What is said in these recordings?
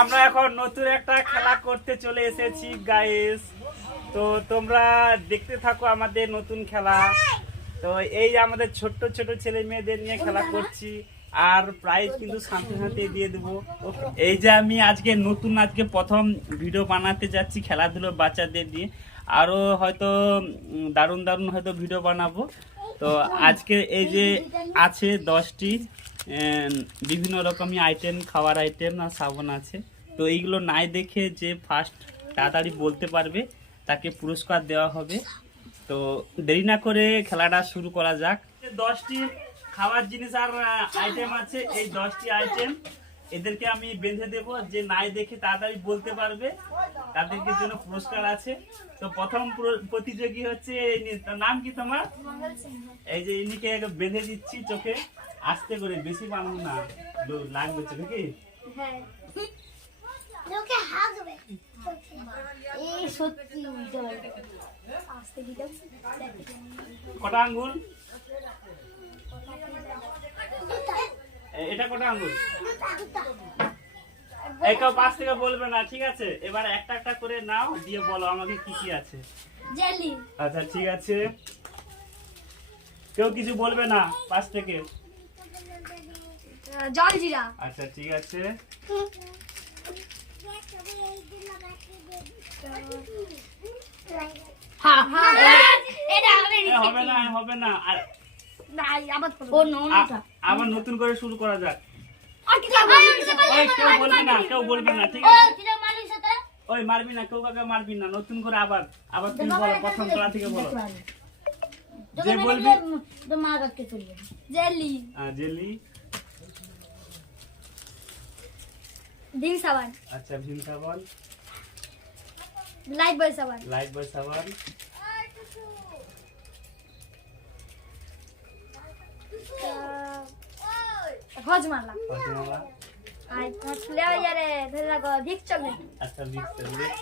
আমরা এখন নতুন একটা খেলা করতে চলে এসেছি গাইস। তো তোমরা দেখতে থাকো আমাদের নতুন খেলা। তো এই আমাদের ছোট্ট ছোট ছেলে মেয়েদের নিয়ে খেলা করছি, আর প্রাইজ কিন্তু সাথে সাথে দিয়ে দেবো। এই যে আমি আজকে প্রথম ভিডিও বানাতে যাচ্ছি খেলাধুলো বাচ্চাদের নিয়ে, আরও হয়তো দারুণ দারুণ হয়তো ভিডিও বানাবো। তো আজকে এই যে আছে 10টি বিভিন্ন রকমই আইটেম, খাওয়ার আইটেম আর সাবান আছে। তো এইগুলো নাই দেখে যে ফার্স্ট তাড়াতাড়ি বলতে পারবে তাকে পুরস্কার দেওয়া হবে। তো দেরি না করে খেলাটা শুরু করা যাক। 10টি খাওয়ার জিনিস আর আইটেম আছে, এই 10টি আইটেম এদেরকে আমি বেঁধে দেব, যে নাই দেখে তাড়াতাড়ি বলতে পারবে তাদেরকে জন্য পুরস্কার আছে। তো প্রথম প্রতিযোগী হচ্ছে, তার নাম কি তোমার? এই যে ইনিকে বেঁধে দিচ্ছি চোখে, আস্তে করে, বেশি বাঁধবো না, লাগবে চোখে কি? কটা আঙ্গুল? এটা কটা আঙ্গুল? কেউ পাশ থেকে বলবে না, ঠিক আছে? এবার একটা একটা করে নাও, দিয়ে বলো আমাকে কি কি আছে। আচ্ছা ঠিক আছে, কেউ কিছু বলবে না পাশ থেকে। জলজিরা। আচ্ছা ঠিক আছে, হবে না হবে না, আবার নতুন করে শুরু করা যাক। কেউ বলবি না, ঠিক আছে? ওই মারবি না, কেউ কাকে মারবি না, নতুন করে আবার তুমি বলো, প্রথম খেলা থেকে বলো। যে বলবি জেলি। জেলি। ভীম সাবান। আচ্ছা ভীম সাবান। লাইট বয় সাবান। লাইট বয় সাবান। হজমালা। হজমালা। আর ফুলে যারে ধরে লাগো ভিক্স চকলেট। আচ্ছা ভিক্স চকলেট।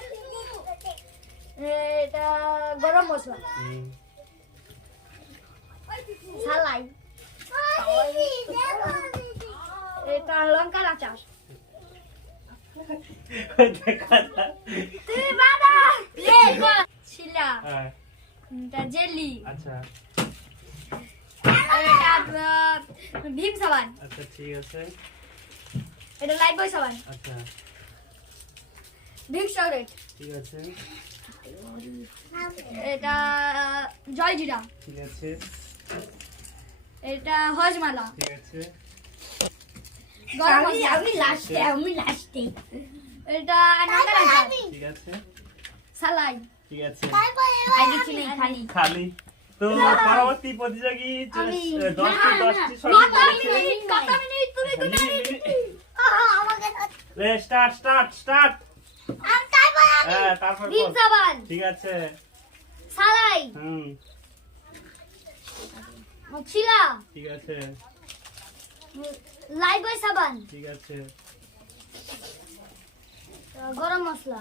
এটা গরম মশলা। সালাই। এটা লঙ্কার আচার। তুই বাবা ছিলা। এটা জেলি। আচ্ছা। এটা ভীম সাবান। আচ্ছা ঠিক আছে। এটা লাইট বয় সাবান। আচ্ছা। Vicks chocolate. ঠিক আছে। এটা জলজিরা। ঠিক আছে। এটা হজমালা। ঠিক আছে। আমি লাস্টে। এটা লঙ্কার আচার। ঠিক আছে। সালাই। ঠিক আছে। খালি। তো পরবর্তী প্রতিযোগী 10টি স্টার্ট। তারপর ভীম সাবান। ঠিক আছে। সালাই। ছিলা। ঠিক আছে। লাইট বয় সাবান। ঠিক আছে। গরম মশলা।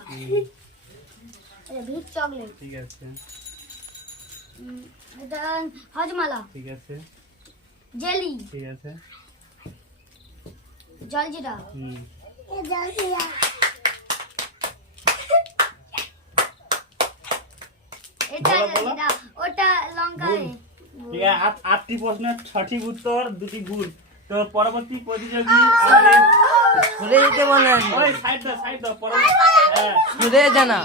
এটা ভিক্স চকলেট। ঠিক আছে। এটা হজমালা। ঠিক আছে। জেলি। ঠিক আছে। জলজিরা। এটা ওটা লঙ্কা। ঠিক আছে, 8টি প্রশ্নের সঠিক উত্তর, 2টি ভুল। তো পরবর্তী প্রতিযোগী আমাদের ঘুরে যেতে বলেন। ওই সাইড দাও পরবর্তী। হ্যাঁ ঘুরে জানা।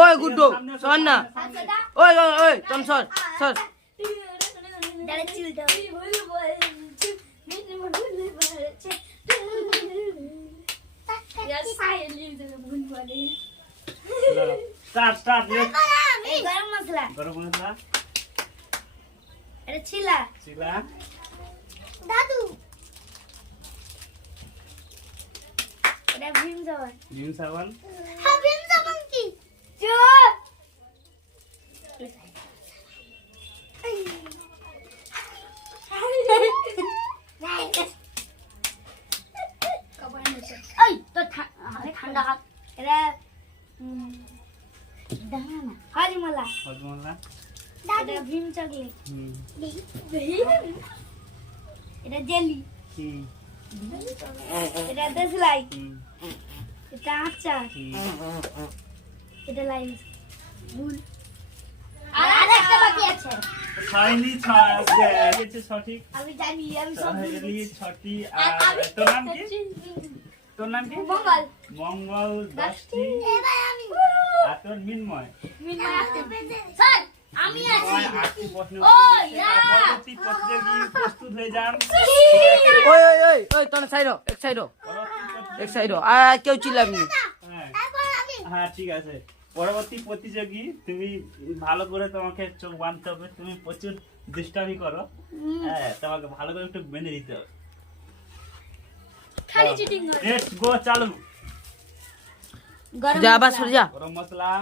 ওই গুড্ডু সর না। ওই তুমি সর। স্টার্ট। গরম মশলা। গরম মশলা। এটা ছিলা। দাদু। এটা ভীম সাবান। হ্যাঁ ভীম সাবান কি? চুপ। এই তো ঠান্ডা হাত। এটা হজমালা। এটা ভীম চকলেট। এটা জেলি, হুম, এটা দেশলাই, হুম, এটা আচার, হুম। এটা লাইম ভুল। আর আরেকটা বাকি আছে। ছয়নি দিয়েছে সঠিক। আমি জানি, আমি সব সহেলি বুঝেছি। ছটি। আর আর আমি তোর নাম কি? তোর নাম কি? মঙ্গল মঙ্গল 10টি। এবার আমি আর তোর মিন্ময় মিনময় আসতে স্যার আমি আছি। মিন্ময় 8টি প্রশ্ন ও, উত্তর দিয়েছে। ইয়া। আর পরবর্তী প্রতিযোগী প্রস্তুত হয়ে যান। ওই ওই ওই ওই তোর সাইড এক সাইড এক সাইড আর কেউ চিল্লাবি না। হ্যাঁ, এবার আমি হ্যাঁ, ঠিক আছে। পরবর্তী প্রতিযোগী তুমি ভালো করে তোমাকে চোখ বাঁধতে হবে। তুমি প্রচুর দুষ্টামি করো। হ্যাঁ, তোমাকে ভালো করে একটু বেঁধে দিতে হবে। খালি চিটিং করে। লেটস গো, চালু। গরম যা আবার সরে যা। গরম মশলা,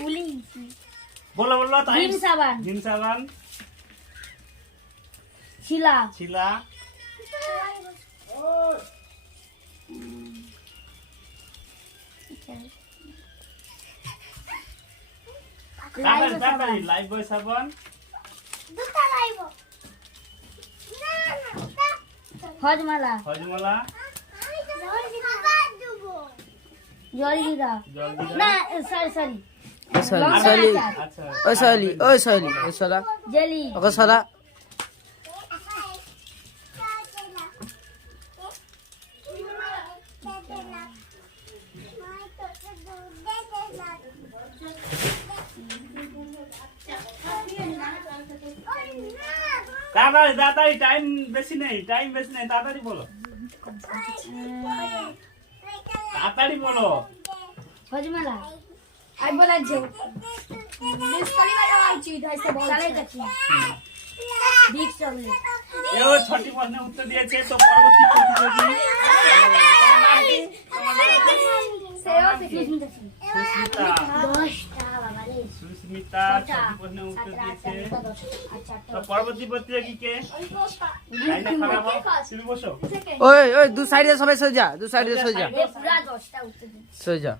পুলিং বলো বলো টাইম। ভিম সাবান ভিম সাবান, শিলা ছিলা, তাড়াতাড়ি লাইফ বয় সাবান, দুটা লাইব হজমালা হজমলা, জলজিরা জল দিরা। না সরি সরি সলি লঙ্কা সলি আচার, আচ্ছা, ওই সলি ওই সলি ওই সলা জেলি ওকে সলা তাড়াতাড়ি তাড়াতাড়ি, টাইম বেশি নেই, টাইম বেশি নেই, তাড়াতাড়ি বলো, তাড়াতাড়ি বলো। হজমালা আর বলাচ্ছে সালাই কাঠি বিগ চকলেট এও 6টি প্রশ্নের উত্তর দিয়েছে। তো পরবর্তী প্রতিযোগী সুস্মিতা। 10টা বাবা রে সুস্মিতা 6টি প্রশ্নের উত্তর দিয়েছে। তো পরবর্তী প্রতিযোগী কে? লাইনে খারাপ হও, তুমি বসো। ওই ওই দু সাইডে সবাই সরে যা, দু সাইডে সরে যা, পুরা 10টা উত্তর দিন সরে যা।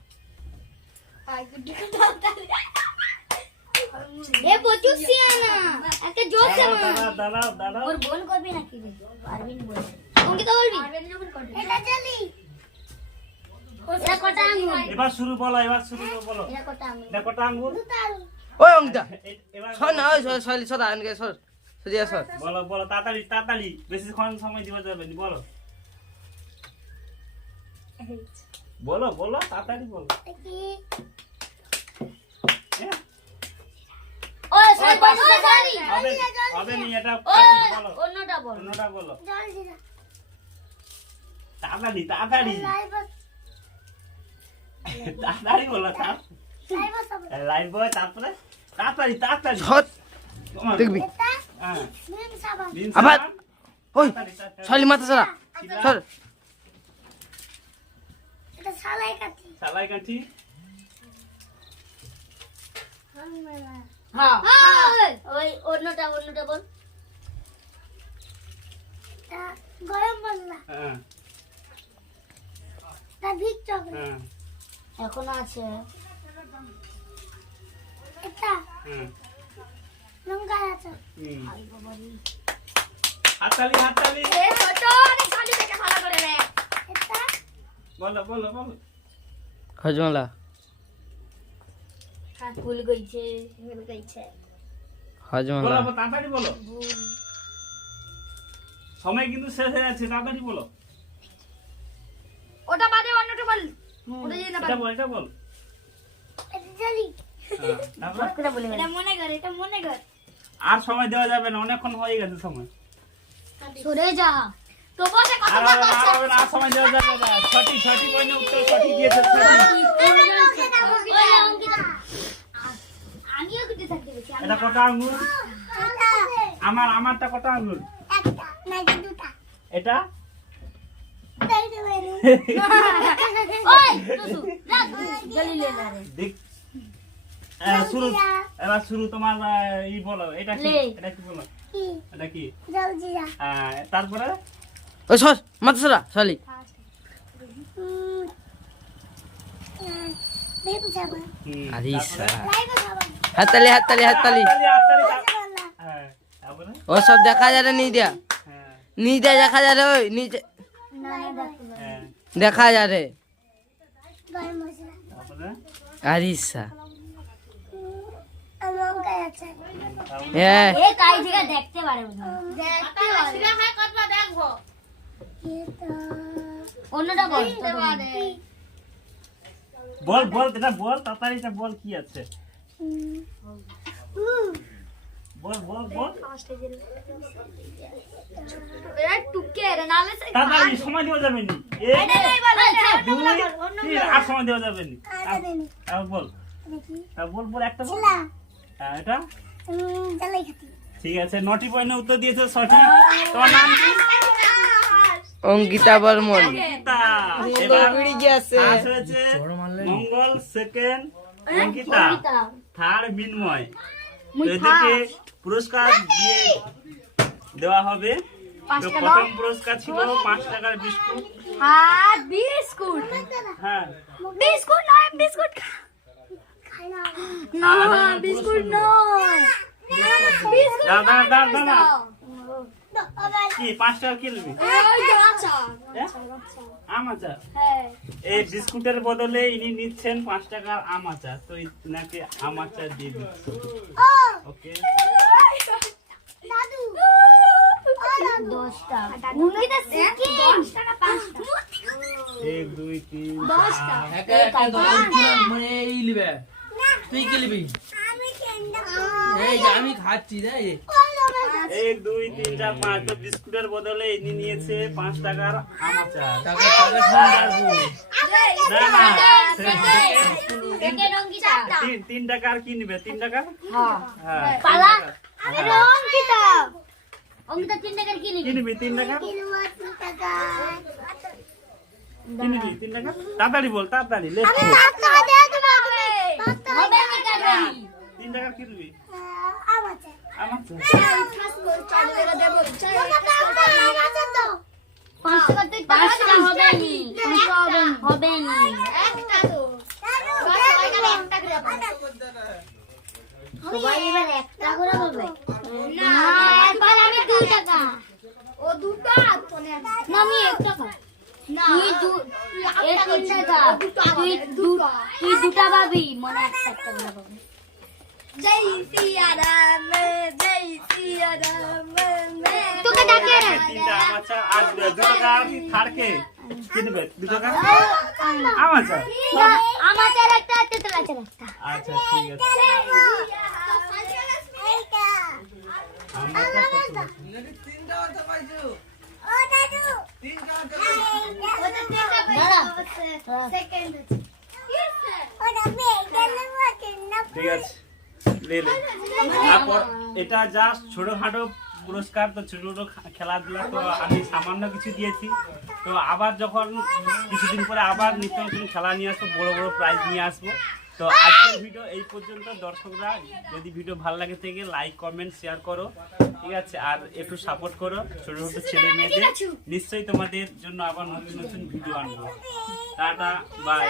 এ প্রচুর সিয়ানা একটা জোক দাঁড়াও, আছে দাঁড়াও, দাঁড়াও, দাঁড়াও। ওর বোন করবি নাকি রে পারবি না বলবি অঙ্কিতা বলবি এটা চলি এটা কটা আঙ্গুল এবার শুরু বলো, এবার শুরু বলো। এটা কটা আঙ্গুল এটা কটা আঙ্গুল? ওই অঙ্কিতা এবার সর না, ওই সলি সদা আনকে সর সরে যা সর। বলো বলো, তাড়াতাড়ি তাড়াতাড়ি, বেশিক্ষণ সময় দিবা যাবে না, বলো বলো বলো, তাড়াতাড়ি বলো। হ্যাঁ, ওই সরি সরি হবে হবে নি, এটা বলো, অন্যটা বল অন্যটা বলো। তাড়াতাড়ি তাড়াতাড়ি তাড়াতাড়ি বলো। লাইভ বয়, তারপরে তাড়াতাড়ি তাড়াতাড়ি। সর তোমার- দেখবি হ্যাঁ, বিন আবার সাবান, ওই তাড়াতাড়ি, তাড়াতাড়ি। সলি মাথা সরা ছিলা, সর। সালাই কাঠি, হ্যাঁ ওই অন্যটা বল গরম মশলা হ্যাঁ তা ভিক চকলেট হ্যাঁ এখনো আছে এটা হ্যাঁ, লঙ্কা আছে হুম। হাততালি হাততালি, এ ছোট অনেক খালি থেকে ভালো করে রে এটা বলো বলো বলো। হজমলা ভুল গইছে হজমলা বলো বলো, তাড়াতাড়ি বলো, সময় কিন্তু শেষ হয়ে যাচ্ছে, তাড়াতাড়ি বলো। ওটা বাদে অন্যটা বল ওটা যেন এটা বল, এটা বল। এটা জলি হ্যাঁ, তারপরে? এটা মনে কর আর সময় দেওয়া যাবে না, অনেকক্ষণ হয়ে গেছে সময়। সরে যা তো বসে আর কথা হবে না, আর হবে না, আর সময় দেওয়া যাবে না। ছটি পয়েন্টের উত্তর সঠিক দিয়েছে, ছটি। আমিও কিন্তু থাকতে বেশি এটা কটা আঙ্গুল? আমারটা কটা আঙ্গুল? এটা ওই টুসু যা জলি লে রে দেখ, শুরু, এবার শুরু তোমার। ই বলো, এটা কি? লে। এটা কি বলো? এটা কি? জলজিরা তারপরে ওই সর মাথা সরা সলি হুম, আরিসা তারপরে? হাততালি হাততালি হাততালি হাততালি, হাততালি, হ্যাঁ, তারপরে? ও সব দেখা যাবে নিদিয়া হ্যাঁ, নিদিয়া দেখা যাবে ওই নিচে হ্যাঁ, দেখা যাবে তারপরে? আরিসা তারপরে? হ্যাঁ এ কাই থেকে দেখতে পারে অন্যটা বল বল বল এটা বল তাড়াতাড়ি এটা বল কি আছে বল বল বল তাড়াতাড়ি সময় দেওয়া যাবে নি দুই, তিন, আর সময় দেওয়া যাবে নি আর বল বল বল একটা বল হ্যাঁ, এটা ঠিক আছে 9টি পয়েন্টে উত্তর দিয়েছো সঠিক তোমার নাম কি অঙ্কিতা বর্মন অঙ্কিতা এবার ফার্স্ট হয়েছে মঙ্গল সেকেন্ড অঙ্কিতা থার্ড মিনময় তো এদেরকে পুরস্কার দিয়ে দেওয়া হবে তো প্রথম পুরস্কার ছিল 5 টাকার বিস্কুট বিস্কুট হ্যাঁ বিস্কুট নয় বিস্কুট না বিস্কুট নয় দাও দাও দাও দাও না। কি 5 টাকা কি নেবে আম আচার এই বিস্কুটের বদলে ইনি নিচ্ছেন 5 টাকার আম আচার তো ইনাকে আম আচার দিয়ে দিচ্ছি ওকে 10টা 1 2 3 মানে এই লিবে তুই কি লিবি এই যে আমি খাচ্ছি রে 1 2 3 4 5 তো বিস্কুটের বদলে ইনি নিয়েছে 5 টাকার আম আচার টাকা টাকা ছাড়বো না না সেকেন্ড অঙ্কিতা 3 টাকার কি নিবে 3 টাকা হ্যাঁ পালা হ্যাঁ। অঙ্কিতা অঙ্কিতা 3 টাকার কি কি নিবি নিবি 3 টাকা কি নিবি 3 টাকা তাড়াতাড়ি বল তাড়াতাড়ি লেট হবে আমি কাটবি 3 টাকার কি নিবি আমার তো 5 টাকা তুই 5 টাকা হবে নি হবে নি একটা তো সবাই এবার 1 টাকা করে হবে না এবার আমি 2 টাকা ও দুটো না আমি 1 টাকা না তুই 3 টাকা তুই দুটা পাবি মানে 1 টাকা পাবি জয় সিয়া রাম জয় সিয়া রাম তোকে ডাকে রে 3টা আম আচার আর 2 টাকা কি থারকে কি নিবে 2 টাকা আম আচার আমাদের একটা তেতলা আচার একটা আচ্ছা ঠিক আছে আম আচার কত? ঠিক আছে লে লে তারপর এটা জাস্ট ছোটখাটো পুরস্কার তো ছোট ছোট খেলাধুলা তো আমি সামান্য কিছু দিয়েছি তো আবার যখন কিছুদিন পরে আবার নিত্য নতুন খেলা নিয়ে আসবো বড় বড় প্রাইজ নিয়ে আসবো তো আজকের ভিডিও এই পর্যন্ত দর্শকরা যদি ভিডিও ভালো লাগে থেকে লাইক কমেন্ট শেয়ার করো ঠিক আছে আর একটু সাপোর্ট করো ছোট ছোট ছেলে মেয়েদের নিশ্চয়ই তোমাদের জন্য আবার নতুন নতুন ভিডিও আনবো টাটা বাই